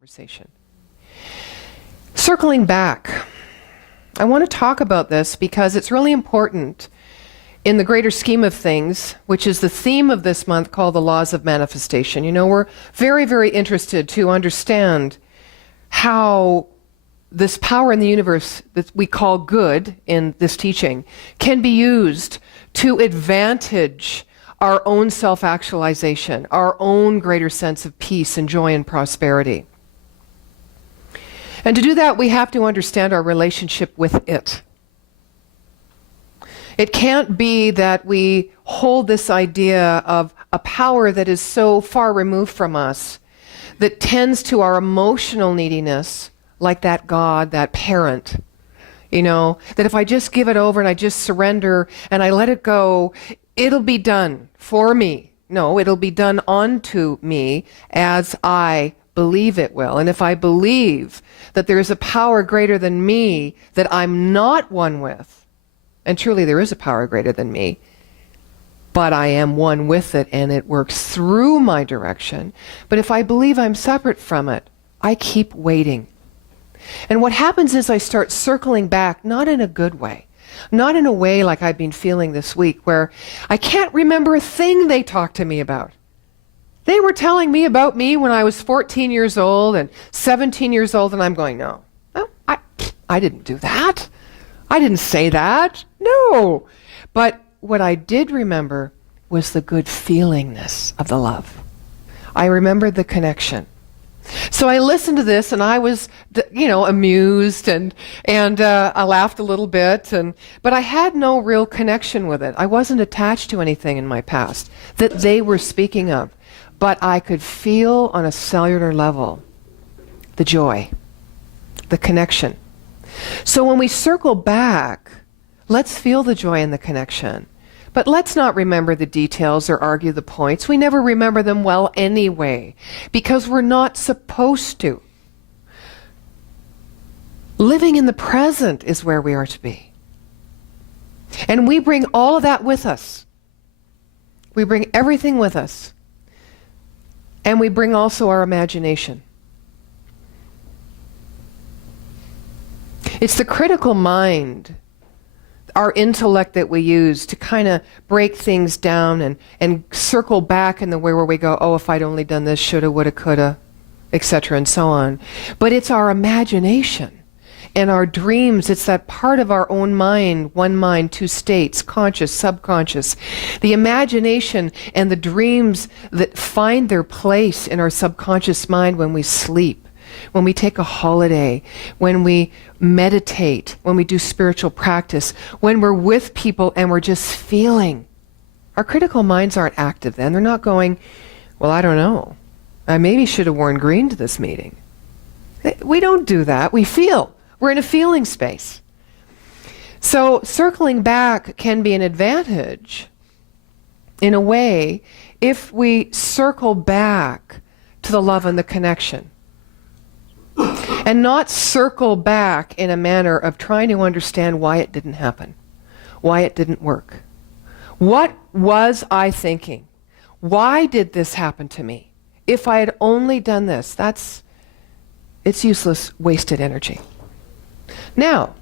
conversation. Circling back, I want to talk about this because it's really important in the greater scheme of things, which is the theme of this month called the laws of manifestation. You know, we're very, very interested to understand how this power in the universe that we call good in this teaching can be used to advantage our own self-actualization, our own greater sense of peace and joy and prosperity. And to do that, we have to understand our relationship with it. It can't be that we hold this idea of a power that is so far removed from us, that tends to our emotional neediness, like that God, that parent, you know, that if I just give it over and I just surrender and I let it go, it'll be done for me. No, it'll be done unto me as I believe it will. And if I believe that there is a power greater than me that I'm not one with, and truly there is a power greater than me, but I am one with it and it works through my direction. But if I believe I'm separate from it, I keep waiting. And what happens is I start circling back, not in a good way, not in a way like I've been feeling this week, where I can't remember a thing they talked to me about. They were telling me about me when I was 14 years old and 17 years old, and I'm going, no, I didn't do that. I didn't say that. No. But what I did remember was the good feelingness of the love. I remembered the connection. So I listened to this and I was, amused and I laughed a little bit, but I had no real connection with it. I wasn't attached to anything in my past that they were speaking of, but I could feel on a cellular level the joy, the connection. So when we circle back, let's feel the joy and the connection. But let's not remember the details or argue the points. We never remember them well anyway, because we're not supposed to. Living in the present is where we are to be. And we bring all of that with us. We bring everything with us. And we bring also our imagination. It's the critical mind, our intellect that we use to kind of break things down and circle back in the way where we go, oh, if I'd only done this, shoulda, woulda, coulda, etc., and so on. But it's our imagination and our dreams. It's that part of our own mind, one mind, two states, conscious, subconscious. The imagination and the dreams that find their place in our subconscious mind when we sleep, when we take a holiday, when we meditate, when we do spiritual practice, when we're with people and we're just feeling. Our critical minds aren't active then. They're not going, well, I don't know. I maybe should have worn green to this meeting. We don't do that. We feel. We're in a feeling space. So circling back can be an advantage in a way if we circle back to the love and the connection. And not circle back in a manner of trying to understand why it didn't happen, why it didn't work. What was I thinking? Why did this happen to me? If I had only done this, it's useless, wasted energy. Now,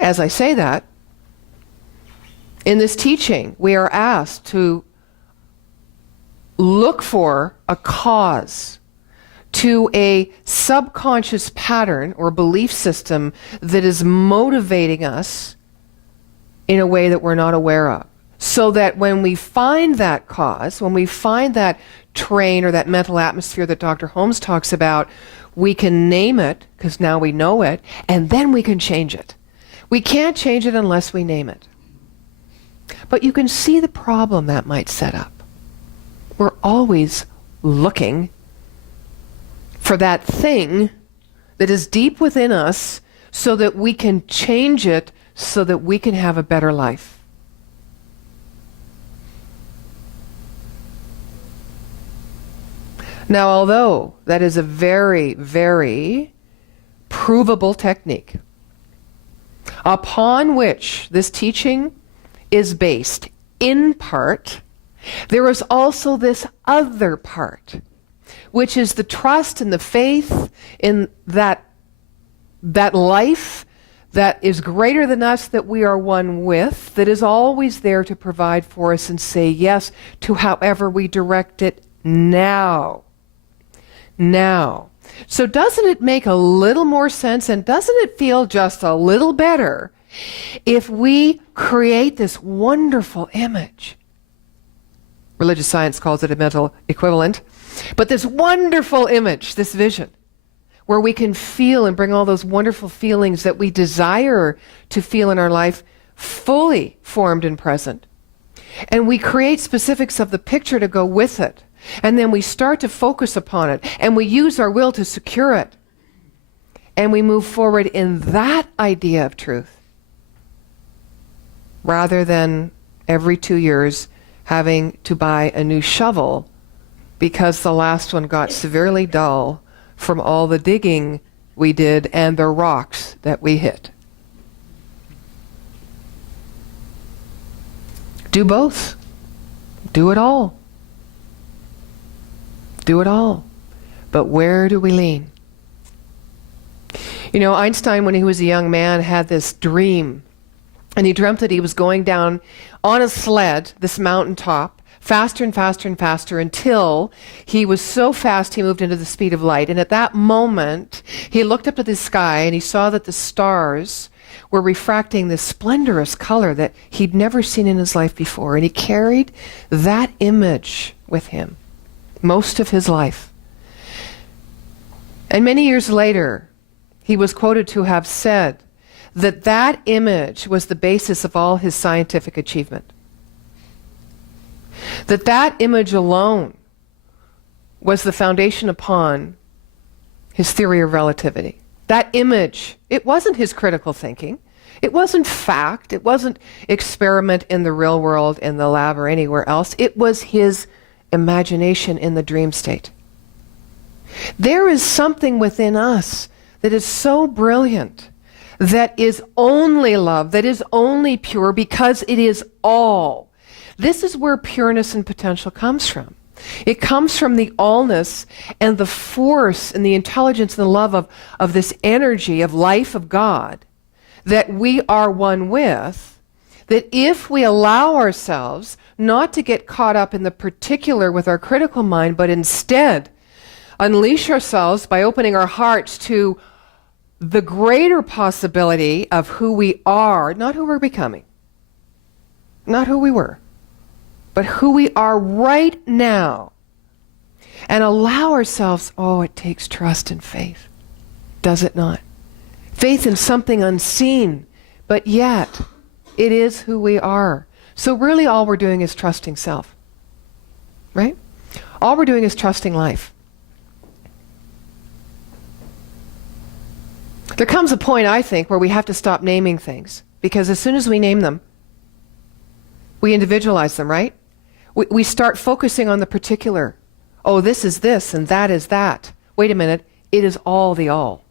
as I say that, in this teaching, we are asked to look for a cause to a subconscious pattern or belief system that is motivating us in a way that we're not aware of. So that when we find that cause, when we find that train or that mental atmosphere that Dr. Holmes talks about, we can name it, because now we know it, and then we can change it. We can't change it unless we name it. But you can see the problem that might set up. We're always looking for that thing that is deep within us so that we can change it so that we can have a better life. Now, although that is a very, very provable technique upon which this teaching is based in part, there is also this other part which is the trust and the faith in that life that is greater than us, that we are one with, that is always there to provide for us and say yes to however we direct it now. Now. So doesn't it make a little more sense, and doesn't it feel just a little better if we create this wonderful image? Religious science calls it a mental equivalent. But this wonderful image, this vision, where we can feel and bring all those wonderful feelings that we desire to feel in our life fully formed and present. And we create specifics of the picture to go with it. And then we start to focus upon it. And we use our will to secure it. And we move forward in that idea of truth. Rather than every 2 years having to buy a new shovel because the last one got severely dull from all the digging we did and the rocks that we hit. Do both. Do it all. Do it all. But where do we lean? You know, Einstein, when he was a young man, had this dream. And he dreamt that he was going down on a sled, this mountaintop, faster and faster and faster, until he was so fast he moved into the speed of light. And at that moment, he looked up at the sky and he saw that the stars were refracting this splendorous color that he'd never seen in his life before. And he carried that image with him most of his life. And many years later, he was quoted to have said that that image was the basis of all his scientific achievement. That that image alone was the foundation upon his theory of relativity. That image, it wasn't his critical thinking. It wasn't fact. It wasn't experiment in the real world, in the lab, or anywhere else. It was his imagination in the dream state. There is something within us that is so brilliant, that is only love, that is only pure, because it is all. This is where pureness and potential comes from. It comes from the allness and the force and the intelligence and the love of this energy of life of God that we are one with, that if we allow ourselves not to get caught up in the particular with our critical mind, but instead unleash ourselves by opening our hearts to the greater possibility of who we are, not who we're becoming, not who we were, but who we are right now, and allow ourselves, it takes trust and faith, does it not? Faith in something unseen, but yet it is who we are. So really all we're doing is trusting self, right? All we're doing is trusting life. There comes a point, I think, where we have to stop naming things, because as soon as we name them, we individualize them, right? We start focusing on the particular. Oh, this is this and that is that. Wait a minute, it is all the all.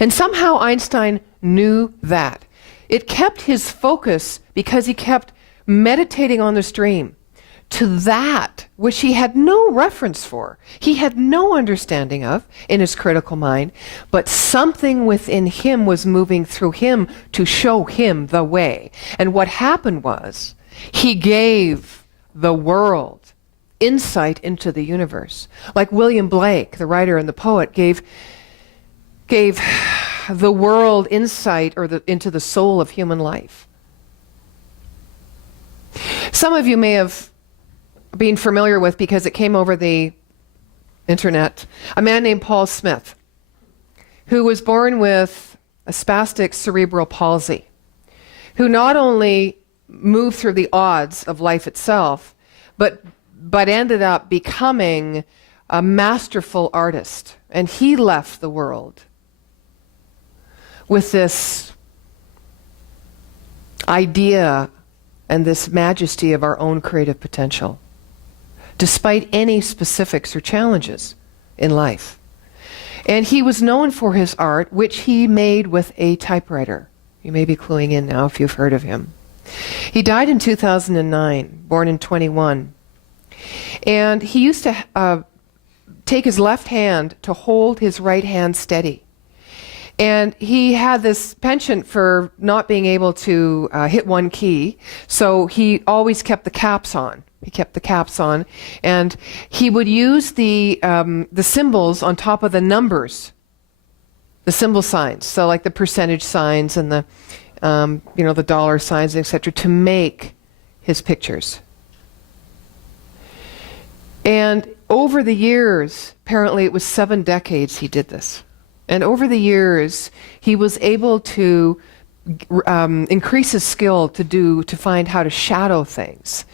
And somehow Einstein knew that. It kept his focus, because he kept meditating on this dream, to that which he had no reference for. He had no understanding of in his critical mind, but something within him was moving through him to show him the way. And what happened was, he gave the world insight into the universe. Like William Blake, the writer and the poet, gave the world insight into the soul of human life. Some of you may have been familiar with, because it came over the internet, a man named Paul Smith, who was born with a spastic cerebral palsy, who not only moved through the odds of life itself, but ended up becoming a masterful artist. And he left the world with this idea and this majesty of our own creative potential, despite any specifics or challenges in life. And he was known for his art, which he made with a typewriter. You may be cluing in now if you've heard of him. He died in 2009, born in 21. And he used to take his left hand to hold his right hand steady. And he had this penchant for not being able to hit one key, so he always kept the caps on. He kept the caps on, and he would use the symbols on top of the numbers, the symbol signs, so like the percentage signs and the the dollar signs, etc., to make his pictures. And over the years, apparently it was 7 decades he did this. And over the years, he was able to increase his skill to find how to shadow things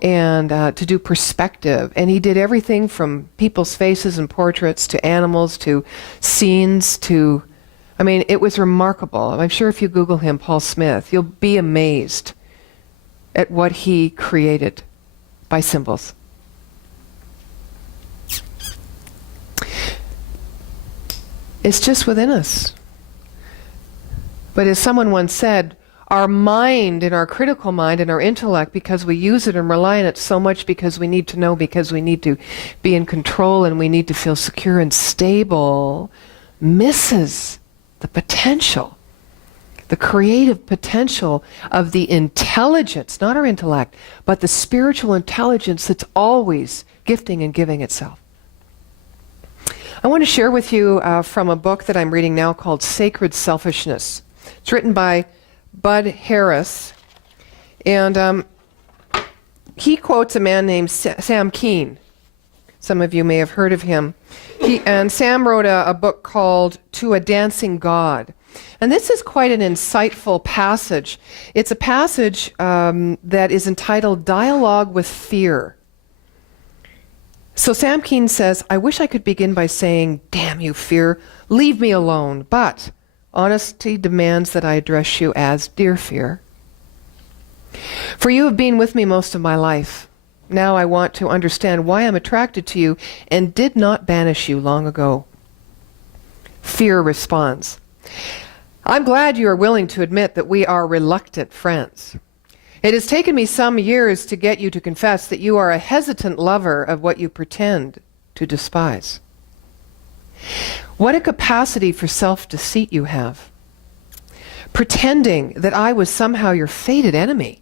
and to do perspective. And he did everything from people's faces and portraits to animals to scenes to, it was remarkable. I'm sure if you Google him, Paul Smith, you'll be amazed at what he created by symbols. It's just within us. But as someone once said, our mind and our critical mind and our intellect, because we use it and rely on it so much because we need to know, because we need to be in control and we need to feel secure and stable, misses the potential, the creative potential of the intelligence, not our intellect, but the spiritual intelligence that's always gifting and giving itself. I want to share with you from a book that I'm reading now called Sacred Selfishness. It's written by Bud Harris, and he quotes a man named Sam Keen. Some of you may have heard of him. And Sam wrote a book called To a Dancing God. And this is quite an insightful passage. It's a passage that is entitled Dialogue with Fear. So Sam Keen says, I wish I could begin by saying, damn you, fear, leave me alone. But honesty demands that I address you as dear fear. For you have been with me most of my life. Now I want to understand why I'm attracted to you and did not banish you long ago. Fear responds, I'm glad you are willing to admit that we are reluctant friends. It has taken me some years to get you to confess that you are a hesitant lover of what you pretend to despise. What a capacity for self-deceit you have. Pretending that I was somehow your fated enemy.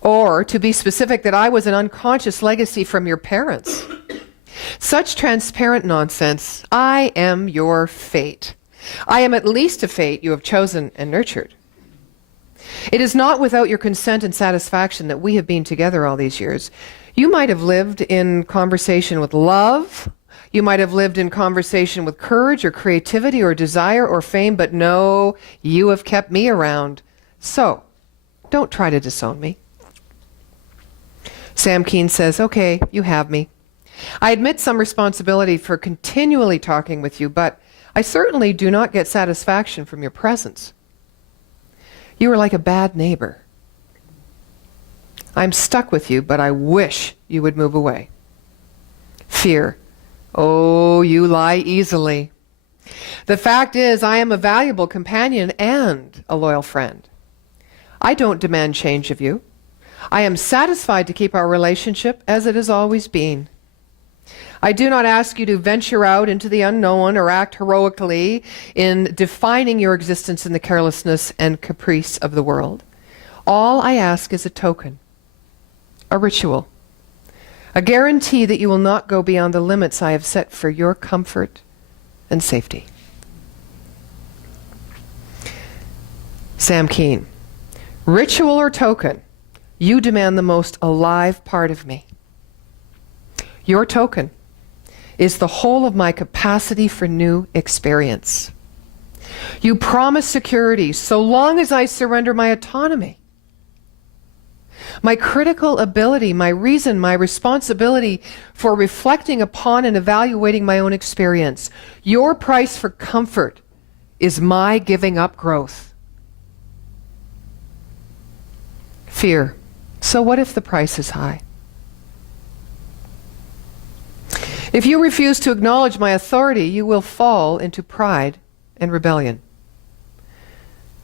Or, to be specific, that I was an unconscious legacy from your parents. Such transparent nonsense. I am your fate. I am at least a fate you have chosen and nurtured. It is not without your consent and satisfaction that we have been together all these years. You might have lived in conversation with love. You might have lived in conversation with courage or creativity or desire or fame, but no, you have kept me around. So, don't try to disown me. Sam Keen says, okay, you have me. I admit some responsibility for continually talking with you, but I certainly do not get satisfaction from your presence. You are like a bad neighbor. I'm stuck with you, but I wish you would move away. Fear. Oh, you lie easily. The fact is, I am a valuable companion and a loyal friend. I don't demand change of you. I am satisfied to keep our relationship as it has always been. I do not ask you to venture out into the unknown or act heroically in defining your existence in the carelessness and caprice of the world. All I ask is a token, a ritual, a guarantee that you will not go beyond the limits I have set for your comfort and safety. Sam Keen. Ritual or token, you demand the most alive part of me. Your token is the whole of my capacity for new experience. You promise security so long as I surrender my autonomy. My critical ability, my reason, my responsibility for reflecting upon and evaluating my own experience. Your price for comfort is my giving up growth. Fear. So what if the price is high? If you refuse to acknowledge my authority, you will fall into pride and rebellion.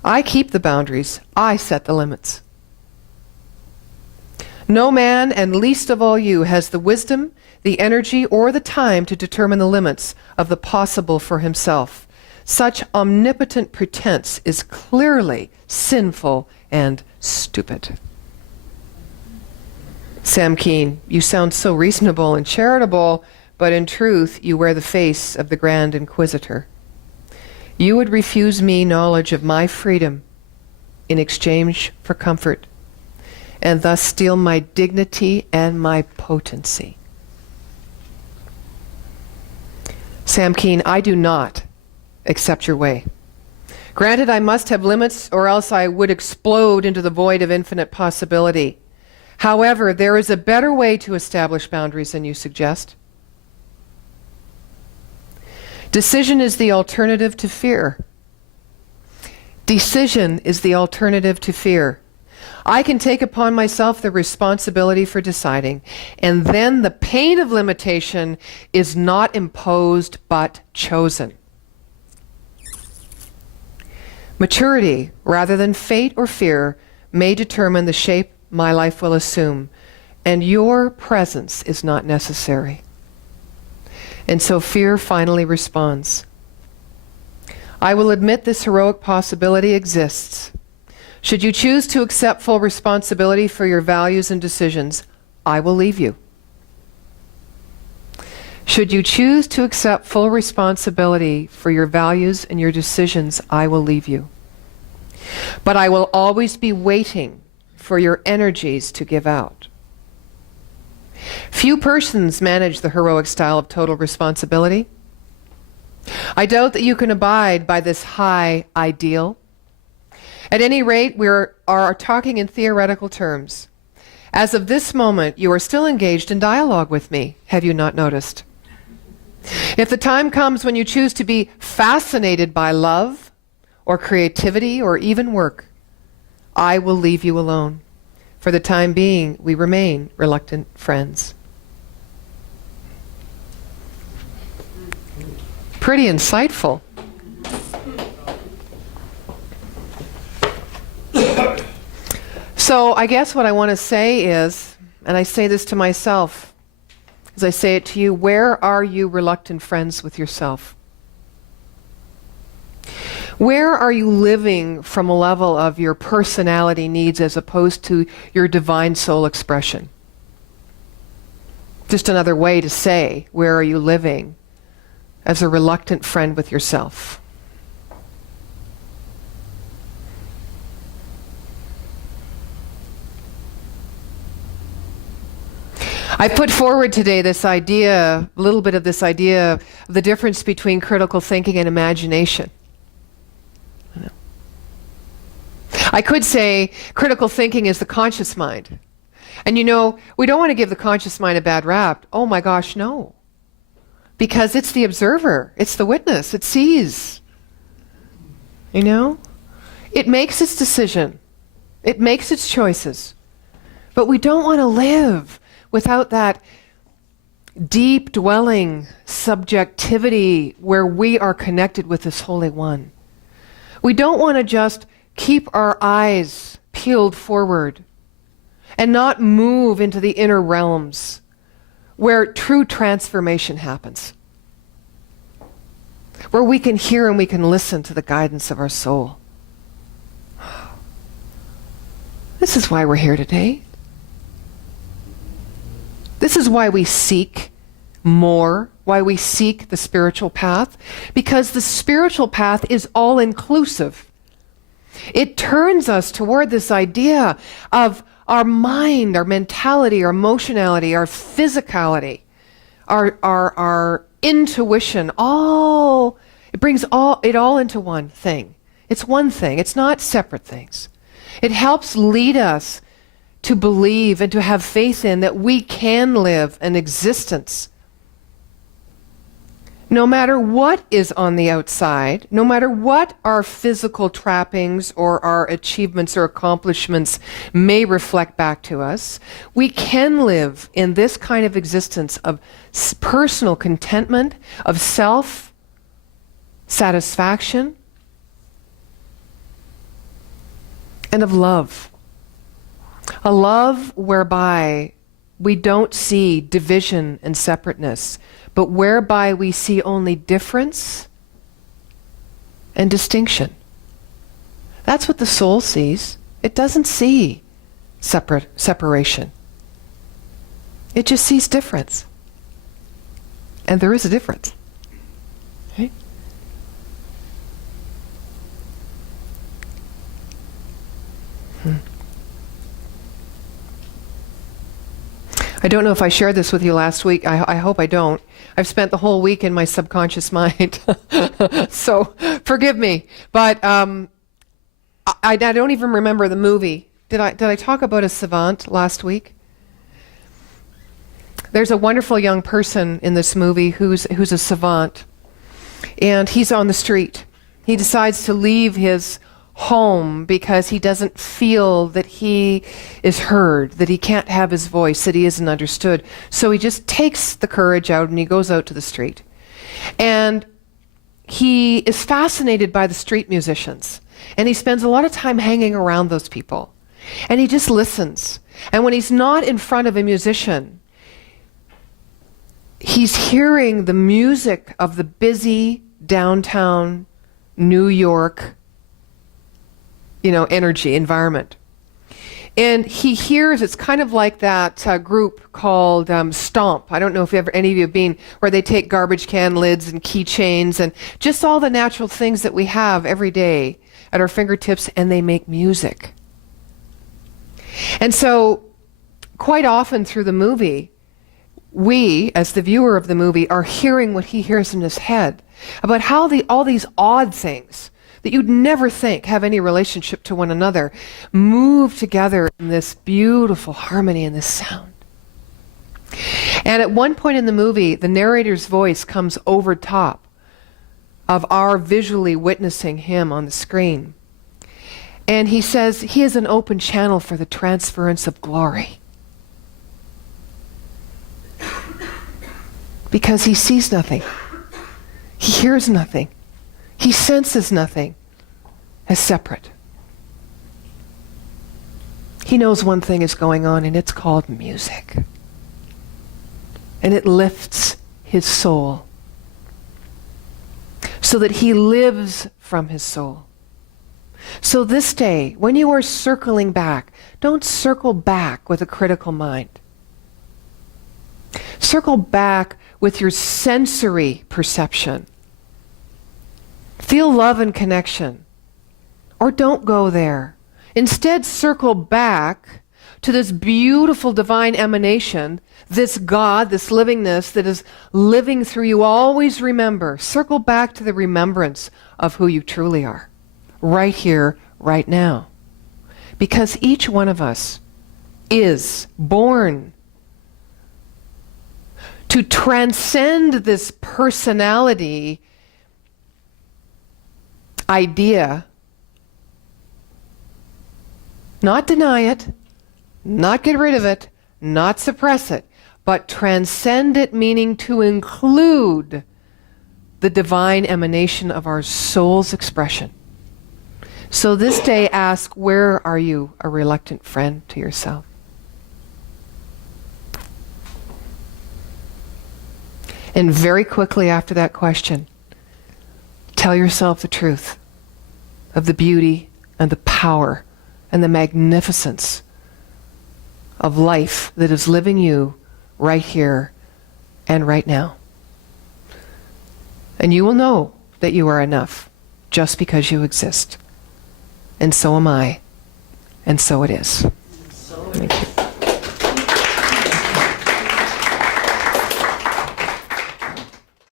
I keep the boundaries. I set the limits. No man, and least of all you, has the wisdom, the energy, or the time to determine the limits of the possible for himself. Such omnipotent pretense is clearly sinful and stupid. Sam Keen, you sound so reasonable and charitable, but in truth you wear the face of the Grand Inquisitor. You would refuse me knowledge of my freedom in exchange for comfort, and thus steal my dignity and my potency. Sam Keen, I do not accept your way. Granted, I must have limits, or else I would explode into the void of infinite possibility. However, there is a better way to establish boundaries than you suggest. Decision is the alternative to fear. Decision is the alternative to fear. I can take upon myself the responsibility for deciding, and then the pain of limitation is not imposed but chosen. Maturity, rather than fate or fear, may determine the shape my life will assume, and your presence is not necessary. And so fear finally responds. I will admit this heroic possibility exists. Should you choose to accept full responsibility for your values and decisions, I will leave you. Should you choose to accept full responsibility for your values and your decisions, I will leave you. But I will always be waiting for your energies to give out. Few persons manage the heroic style of total responsibility. I doubt that you can abide by this high ideal. At any rate, we are talking in theoretical terms. As of this moment, you are still engaged in dialogue with me. Have you not noticed? If the time comes when you choose to be fascinated by love or creativity or even work, I will leave you alone. For the time being, we remain reluctant friends. Pretty insightful. So I guess what I want to say is, and I say this to myself, as I say it to you, where are you reluctant friends with yourself? Where are you living from a level of your personality needs as opposed to your divine soul expression? Just another way to say, where are you living as a reluctant friend with yourself? I put forward today this idea, a little bit of this idea, of the difference between critical thinking and imagination. I could say critical thinking is the conscious mind. And you know, we don't want to give the conscious mind a bad rap. Oh my gosh, no. Because it's the observer, it's the witness, it sees. You know? It makes its decision. It makes its choices. But we don't want to live without that deep dwelling subjectivity where we are connected with this Holy One. We don't want to just keep our eyes peeled forward and not move into the inner realms where true transformation happens, where we can hear and we can listen to the guidance of our soul. This is why we're here today. This is why we seek more, why we seek the spiritual path, because the spiritual path is all-inclusive. It turns us toward this idea of our mind, our mentality, our emotionality, our physicality, our intuition, it brings it all into one thing. It's one thing. It's not separate things. It helps lead us to believe and to have faith in that we can live an existence no matter what is on the outside, no matter what our physical trappings or our achievements or accomplishments may reflect back to us. We can live in this kind of existence of personal contentment, of self-satisfaction, and of love. A love whereby we don't see division and separateness, but whereby we see only difference and distinction. That's what the soul sees. It doesn't see separation. It just sees difference. And there is a difference. Okay? I don't know if I shared this with you last week. I hope I don't. I've spent the whole week in my subconscious mind. So forgive me. But I don't even remember the movie. Did I talk about a savant last week? There's a wonderful young person in this movie who's a savant. And he's on the street. He decides to leave his home because he doesn't feel that he is heard, that he can't have his voice, that he isn't understood. So he just takes the courage out and he goes out to the street. And he is fascinated by the street musicians. And he spends a lot of time hanging around those people. And he just listens. And when he's not in front of a musician, he's hearing the music of the busy downtown New York energy, environment. And he hears, it's kind of like that group called Stomp. I don't know if any of you have been, where they take garbage can lids and keychains and just all the natural things that we have every day at our fingertips, and they make music. And so, quite often through the movie, we, as the viewer of the movie, are hearing what he hears in his head about how all these odd things that you'd never think have any relationship to one another move together in this beautiful harmony and this sound. And at one point in the movie, the narrator's voice comes over top of our visually witnessing him on the screen. And he says he is an open channel for the transference of glory. Because he sees nothing. He hears nothing. He senses nothing as separate. He knows one thing is going on, and it's called music. And it lifts his soul so that he lives from his soul. So this day, when you are circling back, don't circle back with a critical mind. Circle back with your sensory perception. Feel love and connection. Or don't go there. Instead, circle back to this beautiful divine emanation, this God, this livingness that is living through you. Always remember, circle back to the remembrance of who you truly are, right here, right now. Because each one of us is born to transcend this personality idea, not deny it, not get rid of it, not suppress it, but transcend it, meaning to include the divine emanation of our soul's expression. So this day, ask, where are you a reluctant friend to yourself? And very quickly after that question, tell yourself the truth of the beauty and the power and the magnificence of life that is living you right here and right now. And you will know that you are enough just because you exist. And so am I. And so it is. Thank you.